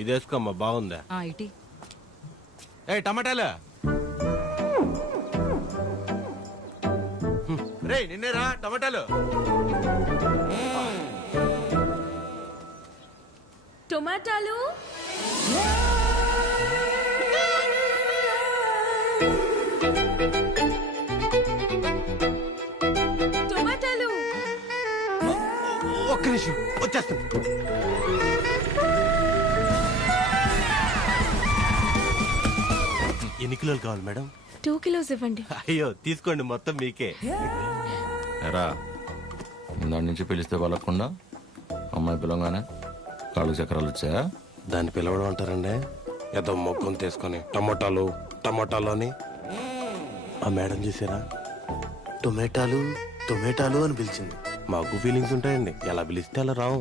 ఇది వేసుకోమ్మా, బాగుందా? ఇటీ ఏ టమాటాలు రే, నిన్నేరా టమాటాలు. టొమాటాలు టొమాటాలు ఒక్క నిమిషం వచ్చేస్తాను. ఎన్ని కిలోలు కావాలి మేడం? 2 kilos ఇవ్వండి. అయ్యో తీసుకోండి, మొత్తం మీకే. ఎరా దాని నుంచి పిలిస్తే వాళ్ళకుండా అమ్మాయి పిలవగానే కాళ్ళు చక్రాలు వచ్చాయా? దాన్ని పిలవడం అంటారండి, ఏదో మొగ్గం తీసుకొని టమాటాలు టమాటాలు అని. ఆ మేడం చూసారా, టొమాటాలు టొమాటాలు అని పిలిచింది. మాకు ఫీలింగ్స్ ఉంటాయండి, ఎలా పిలిస్తే అలా రావు.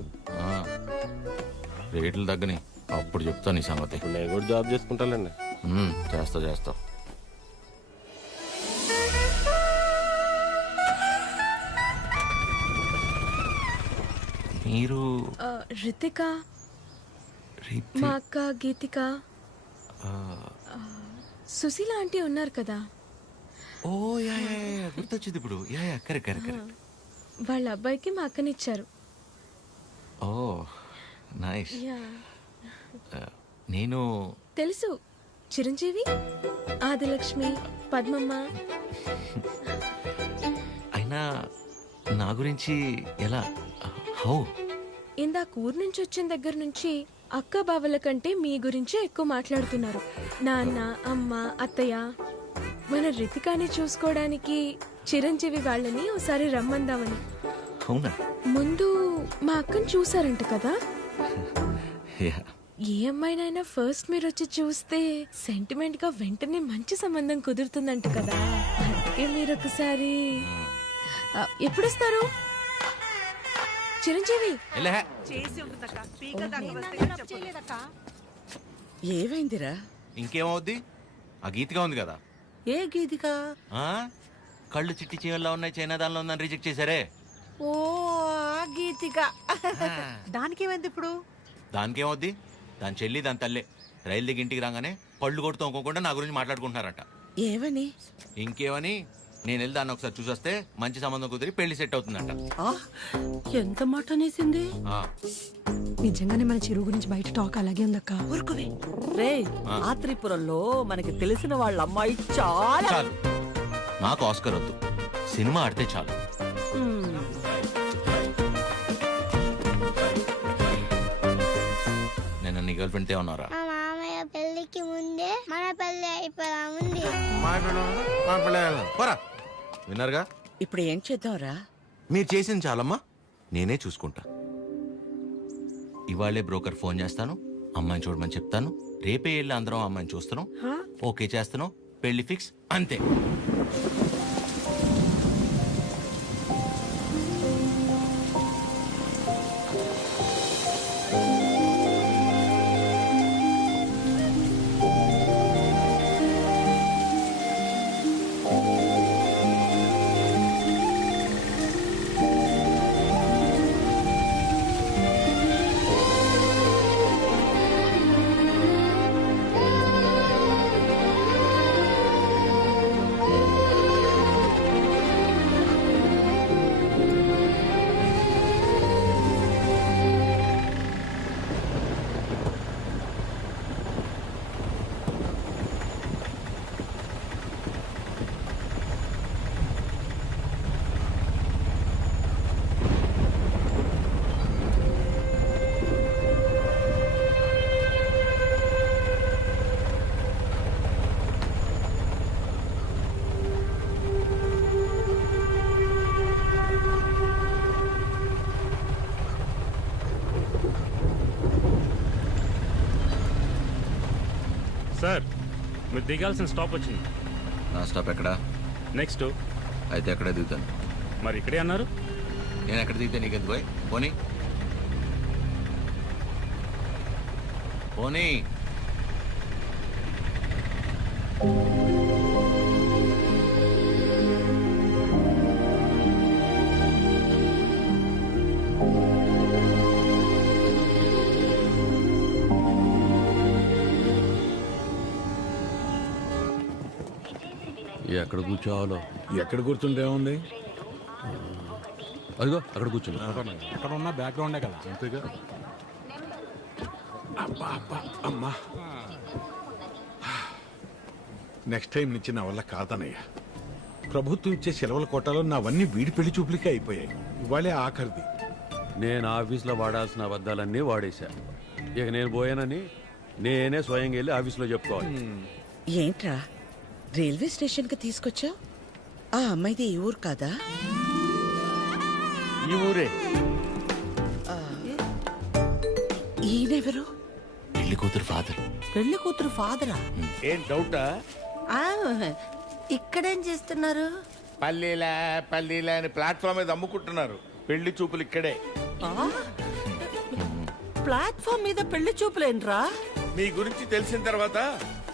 రేట్లు తగ్గని అప్పుడు చెప్తా నీ సంగతి. ఇప్పుడు నేను కూడా జాబ్ చేసుకుంటానండి. చేస్తా మీరు రితిక, మా అక్క గీతిక, సుశీల ఆంటీ ఉన్నారు కదా. ఓ యా గుర్తొచ్చింది ఇప్పుడు. కరెక్ట్. వాళ్ళ అబ్బాయికి మా అక్కనిచ్చారు. ఓ నైస్. యా నేను తెలుసు, చిరంజీవి, ఆదిలక్ష్మి, పద్మమ్మ. అయినా నా గురించి ఎలా, హౌ? ఇందాక ఊరు నుంచి వచ్చిన దగ్గర నుంచి అక్క బావల కంటే మీ గురించే ఎక్కువ మాట్లాడుతున్నారు. నాన్న, అమ్మ, అత్తయ్య. మన రితికాని చూసుకోవడానికి చిరంజీవి వాళ్ళని ఓసారి రమ్మందామని. అవునా? ముందు మా అక్కని చూసారంట కదా. యా. ఏ అమ్మాయినైనా ఫస్ట్ మీరు వచ్చి చూస్తే సెంటిమెంట్ గా వెంటనే మంచి సంబంధం కుదురుతుందంట కదా. అందుకే మీరు ఒకసారి ఎప్పుడొస్తారు చిరంజీవి? ఏమైందిరా? ఇంకేమవుద్ది, ఆ గీతిగా ఉంది కదా. ఏ గీతిక? కళ్ళు చిట్టి చీమల్లో ఉన్నాయి, చైనా దానిలో ఉందని రిజెక్ట్ చేశారే. ఓ ఆ గీతిక. దానికేమైంది ఇప్పుడు? దానికేమవుద్ది, దాని చెల్లి దాని తల్లే రైలు దిగి ఇంటికి రాగానే పళ్ళు కొడుతూ ఇంకోకుండా నా గురించి మాట్లాడుకుంటున్నారట. ఏమని? ఇంకేమని, నేను వెళ్ళి దాన్ని ఒకసారి చూసొస్తే మంచి సంబంధం కుదిరి పెళ్లి సెట్ అవుతుందంట. ఎంత మాట అనేసింది? నిజంగానే మన చెరువు గురించి బయట టాక్ అలాగే ఉందక్క. ఊరుకువే రే. ఆ త్రిపురంలో మనకి తెలిసిన వాళ్ళ అమ్మాయి చాలా. చాలు, నాకు ఆస్కర్ వద్దు, సినిమా ఆడితే చాలు. నేను నీ గర్ల్ ఫ్రెండ్ తే ఉన్నారా? మా మామయ్య పెళ్లికి ముందే మన పెళ్లి అయిపోదా ఉంది. విన్నారుగా, ఇప్పుడు ఏం చేద్దాంరా? మీరు చేసింది చాలమ్మా, నేనే చూసుకుంటా. ఇవాళే బ్రోకర్ ఫోన్ చేస్తాను, అమ్మాయిని చూడమని చెప్తాను. రేపే వెళ్ళి అందరం అమ్మాయిని చూస్తాను, ఓకే చేస్తాను, పెళ్లి ఫిక్స్, అంతే. సార్, మీరు దిగాల్సిన స్టాప్ వచ్చింది. నా స్టాప్ ఎక్కడా? నెక్స్ట్. అయితే ఎక్కడే దిగుతాను. మరి ఇక్కడే అన్నారు. నేను ఎక్కడ దిగితే నీకెందుకు పోయి? పోనీ పోనీ. ఎక్కడ కూర్చోవాలో. ఎక్కడ కూర్చుంటే ఉంది? అదిగో అక్కడ కూర్చుని. అక్కడ ఉన్న బ్యాక్గ్రౌండే కదా. అంతేగా. అబ్బా అబ్బా అమ్మా. నెక్స్ట్ టైం నుంచి నా వల్ల కాదనయ్యా. ప్రభుత్వం ఇచ్చే సెలవుల కోటాలో నావన్నీ వీడి పెళ్లి చూపులకే అయిపోయాయి. ఇవాళే ఆఖరిది. నేను ఆఫీస్లో వాడాల్సిన అబద్ధాలన్నీ వాడేశా. ఇక నేను పోయానని నేనే స్వయంగా వెళ్ళి ఆఫీస్లో చెప్పుకోవాలి. ఏంట్రా రైల్వే స్టేషన్ కి తీసుకొచ్చా? ఆ అమ్మాయిది ఈ ఊరు కాదా? ఈ ఊరే. ఈయనెవరు? పెళ్లి కూతురు ఫాదర్. పెళ్లి కూతురు ఫాదరా? ఏం డౌటా? ఇక్కడేం చేస్తున్నారు? పల్లీలా అని ప్లాట్ఫామ్ మీద అమ్ముకుంటున్నారు. పెళ్లి చూపులు ఇక్కడే. ప్లాట్ఫామ్ మీద పెళ్లి చూపులేంట్రా? మీ గురించి తెలిసిన తర్వాత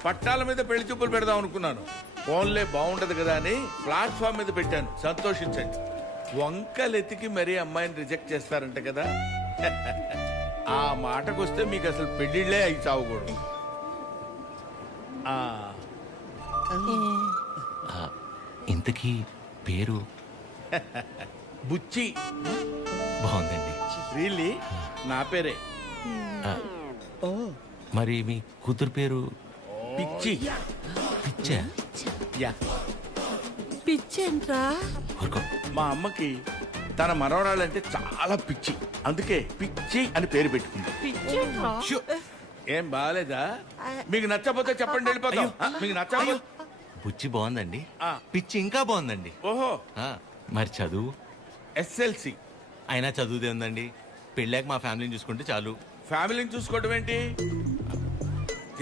పట్టాల మీద పెళ్లి చూపులు పెడదాం అనుకున్నాను. ఫోన్లే బాగుండదు కదా అని ప్లాట్ఫామ్ మీద పెట్టాను. సంతోషించండి. వంకలెతికి మరీ అమ్మాయిని రిజెక్ట్ చేస్తారంట కదా. ఆ మాటకొస్తే మీకు అసలు పెళ్లిళ్లే అయి చావకూడదు. ఇంతకీ పేరు? బుచ్చి. బాగుందండి. రియల్లీ నా పేరే. మరి మీ కూతురు పేరు? పిచ్చి. పిచ్చా? యా. పిచ్చేంట్రా? మా అమ్మకి తన మనవరాలంటే చాలా పిచ్చి. అందుకే పిచ్చి అని పేరు పెట్టుకుంది. ఏం బాగాలేదా? మీకు నచ్చకపోతే చెప్పండి, వెళ్ళిపోతాం. మీకు నచ్చకపోతే. బుచ్చి బాగుందండి. పిచ్చి ఇంకా బాగుందండి. ఓహో. మరి చదువు? ఎస్ఎల్సి. అయినా చదువుదే ఉందండి. పెళ్ళాక మా ఫ్యామిలీని చూసుకుంటే చాలు. ఫ్యామిలీని చూసుకోవడం ఏంటి?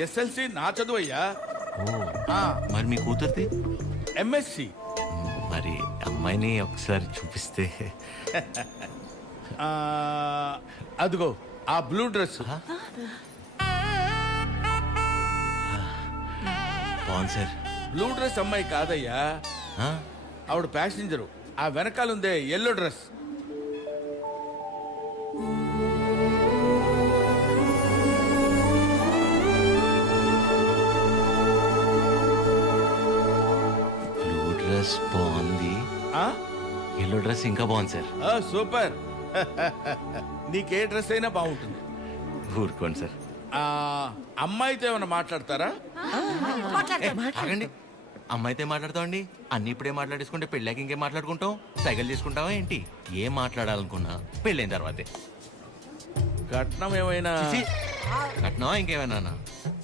ఎస్ఎల్సి నా చదువు అయ్యా. మరి మీ కూతురుది? ఎంఎస్సి. మరి అమ్మాయిని ఒకసారి చూపిస్తే. అదిగో ఆ బ్లూ డ్రెస్. బాగుంది సార్. బ్లూ డ్రెస్ అమ్మాయి కాదయ్యా, ఆవిడ ప్యాసింజరు. ఆ వెనకాలందే ఎల్లో డ్రెస్. బ్లూ డ్రెస్ బాగుంది, ఎల్లో డ్రెస్ ఇంకా బాగుంది సార్. సూపర్. నీకే డ్రెస్ అయినా బాగుంటుంది. ఊరుకోండి సార్. అమ్మాయితో ఏమైనా మాట్లాడతారా? ఆగండి. అమ్మాయితో మాట్లాడతామండి. అన్ని ఇప్పుడే మాట్లాడేసుకుంటే పెళ్ళాక ఇంకేం మాట్లాడుకుంటాం? సైకిల్ చేసుకుంటావా ఏంటి? ఏం మాట్లాడాలనుకున్నా పెళ్ళైన తర్వాతే. కట్నం ఏమైనా? కట్నమా ఇంకేమైనా?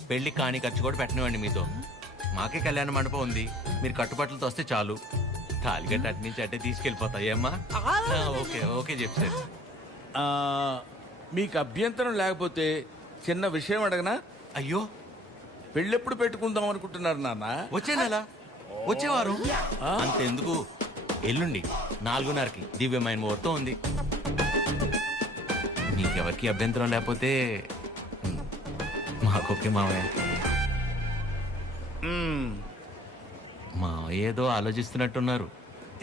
పెళ్లి కాని ఖర్చు కూడా పెట్టనివ్వండి మీతో. మాకే కళ్యాణ మండపం ఉంది. మీరు కట్టుబట్టలతో వస్తే చాలు. తాలిగట్ట అటు నుంచి అట్టే తీసుకెళ్ళిపోతాయి అమ్మా. ఓకే ఓకే చెప్తారు. మీకు అభ్యంతరం లేకపోతే చిన్న విషయం అడగనా? అయ్యో, పెళ్ళెప్పుడు పెట్టుకుందాం అనుకుంటున్నారు నాన్న? వచ్చే నెల, వచ్చేవారు. అంతెందుకు, ఎల్లుండి 4:30కి దివ్యమైన ముహూర్తం ఉంది. మీకెవరికి అభ్యంతరం లేకపోతే మాకొకే మావయ్య. మావయ్య ఏదో ఆలోచిస్తున్నట్టున్నారు.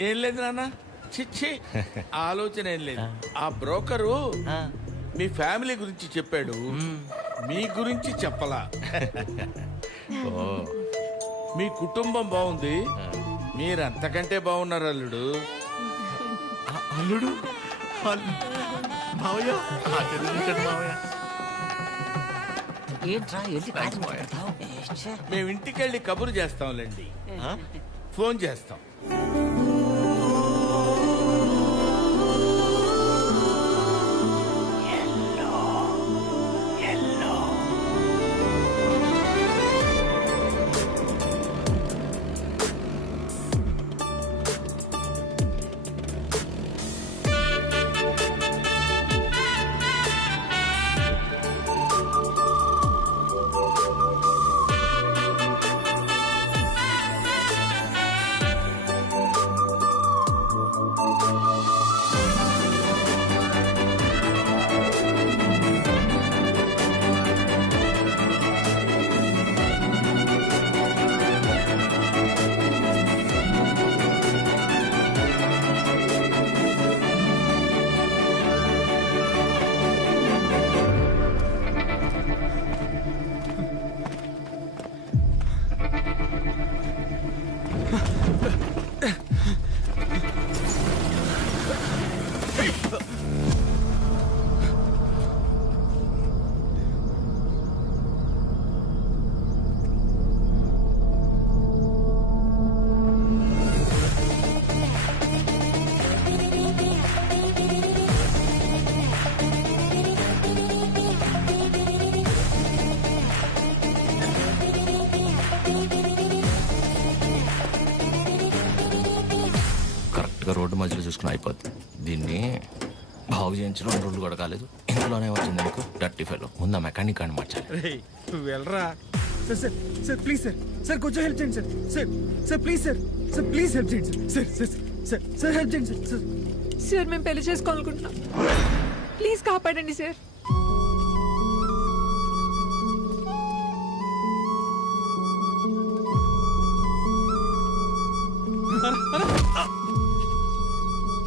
ఏం లేదు నాన్న, చిచ్చి ఆలోచన ఏం లేదు. ఆ బ్రోకరు మీ ఫ్యామిలీ గురించి చెప్పాడు, మీ గురించి చెప్పలా. మీ కుటుంబం బాగుంది, మీరంతకంటే బాగున్నారు అల్లుడు. అల్లుడు మావయ్య, మేము ఇంటికెళ్ళి కబురు చేస్తాంలేండి. ఫోన్ చేస్తాం. గా రోడ్డు మధ్యలో చూసుకుని అయిపోద్ది. దీన్ని బాగు చేయించిన 2 రోజులు కూడా కాలేదు, ఇంట్లోనే వచ్చింది నీకు డర్టీ ఫెలో. ముందు ఆ మెకానిక్ అని మార్చాలి. నువ్వు వెళ్ళరా. Sir sir sir please sir sir కొంచెం హెల్ప్ చేయండి sir sir sir please sir sir please help చేయండి sir sir sir sir help చేయండి సార్ సార్ సార్ మేము పెళ్లి చేసుకోవాలనుకుంటున్నాం, ప్లీజ్ కాపాడండి సార్.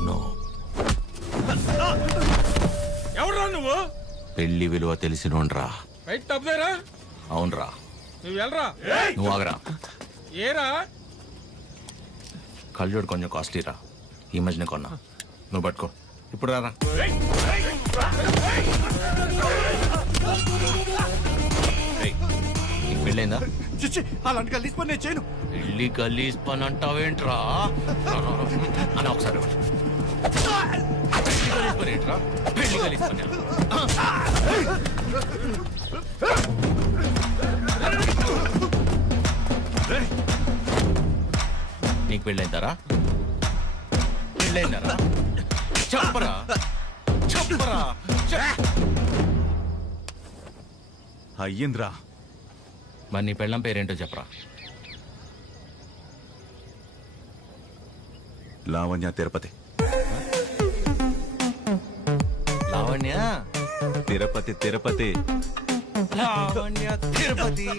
నో, ఎవరురా నువ్వు? పెళ్లి విలువ తెలిసినోడ్రా. రైట్ తప్పుదేరా. అవునరా, నువ్వు వెళ్ళరా. నువ్వు ఆగరా. ఏరా కళ్ళజోడు కొంచెం కాస్ట్లీరా, ఈ మధ్యనే కొన్నా. నువ్వు పట్టుకో, ఇప్పుడు రారా. ఏయ్, నీకు పెళ్ళైందా? అలాంటి కలిసి పని నేను చేయను. పెళ్లి గలీజ్ పని అంటావేంట్రా అని ఒకసారి పెళ్లి గలీజ్ పని. నీకు పెళ్ళైందారా? పెళ్ళైందారా? చెప్పరా చెప్పరా. అయ్యింద్రా. మరి నీ పెళ్ళం పేరేంటో చెప్పరా. లావణ్య తిరుపతి. లావణ్య తిరుపతి తిరుపతి. లావణ్య తిరుపతి,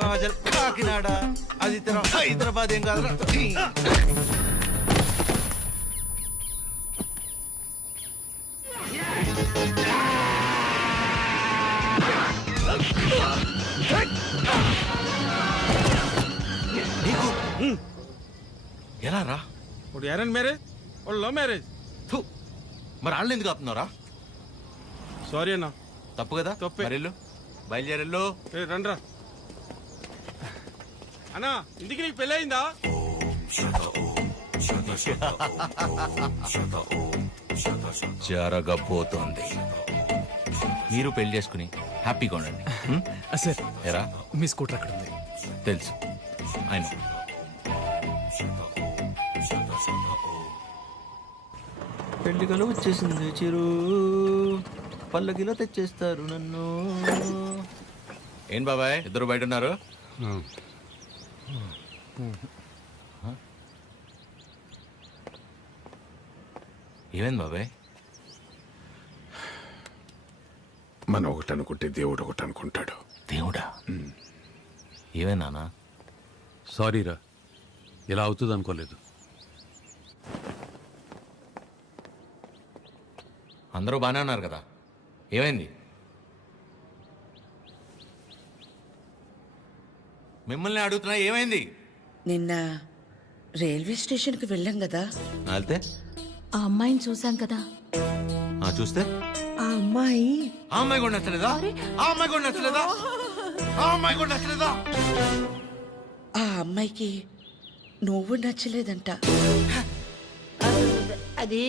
కాజల్ కాకినాడ, అది హైదరాబాద్. ఏం కాదురా. ఎలా రా? ఇప్పుడు అరేంజ్ మ్యారేజ్, వాళ్ళు లవ్ మ్యారేజ్. మరి వాళ్ళు ఎందుకు ఆపుతున్నారా? సారీ అన్న. తప్పు కదా. తప్పే. మరెళ్ళు, బయలుదేరెళ్ళు. రండ్రా అన్నా. ఇంటికి నీకు పెళ్ళి అయిందా? జరగబోతోంది. మీరు పెళ్లి చేసుకుని హ్యాపీగా ఉండండి. సార్ ఎరా, మీ స్కూటర్ అక్కడ ఉంది. తెలుసు ఆయన. పెళ్లిగలో వచ్చేసింది చిరు, పల్లకిలో తెచ్చేస్తారు నన్ను. ఏం బాబాయ్, ఇద్దరు బయట ఉన్నారు? ఏమైంది బాబాయ్? మనం ఒకటి అనుకుంటే దేవుడు ఒకటి అనుకుంటాడు. దేవుడా? ఏమైనా? సారీరా, ఇలా అవుతుంది అనుకోలేదు. అందరూ బాగానే ఉన్నారు కదా, ఏమైంది? మిమ్మల్ని అడుగుతున్నా, ఏమైంది? నిన్న రైల్వే స్టేషన్కి వెళ్ళాం కదా. వెళ్తే ఆ అమ్మాయిని చూసాం కదా. చూస్తే ఆ అమ్మాయి ఆ అమ్మాయి కూడా నచ్చలేదా? ఆ అమ్మాయి కూడా నచ్చలేదా? ఆ అమ్మాయి కూడా నచ్చలేదా? ఆ అమ్మాయికి నువ్వు నచ్చలేదంట. అది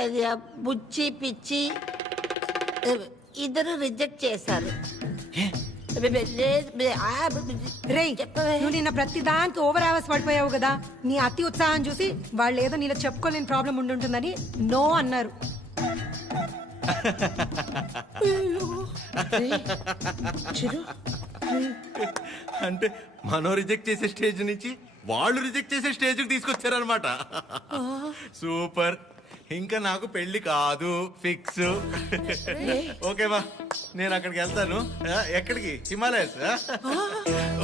అది బుచ్చి పిచ్చి ఇద్దరు రిజెక్ట్ చేశారు. రేయ్, నువ్వు నిన్న ప్రతి దానికి ఓవర్ అవర్స్ పడిపోయావు కదా. నీ అతి ఉత్సాహం చూసి వాళ్ళు ఏదో నీలో చెప్పుకోలేని ప్రాబ్లం ఉండుంటుందని నో అన్నారు. చిరు, అంటే మనం రిజెక్ట్ చేసే స్టేజ్ నుంచి వాళ్ళు రిజెక్ట్ చేసే స్టేజ్కి తీసుకొచ్చారనమాట. సూపర్. ఇంకా నాకు పెళ్లి కాదు, ఫిక్స్. ఓకేమా, నేను అక్కడికి వెళ్తాను. ఎక్కడికి? Himalayas.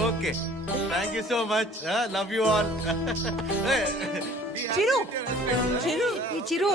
Okay, thank you so much. Love you all. Chiru, ఈ చిరు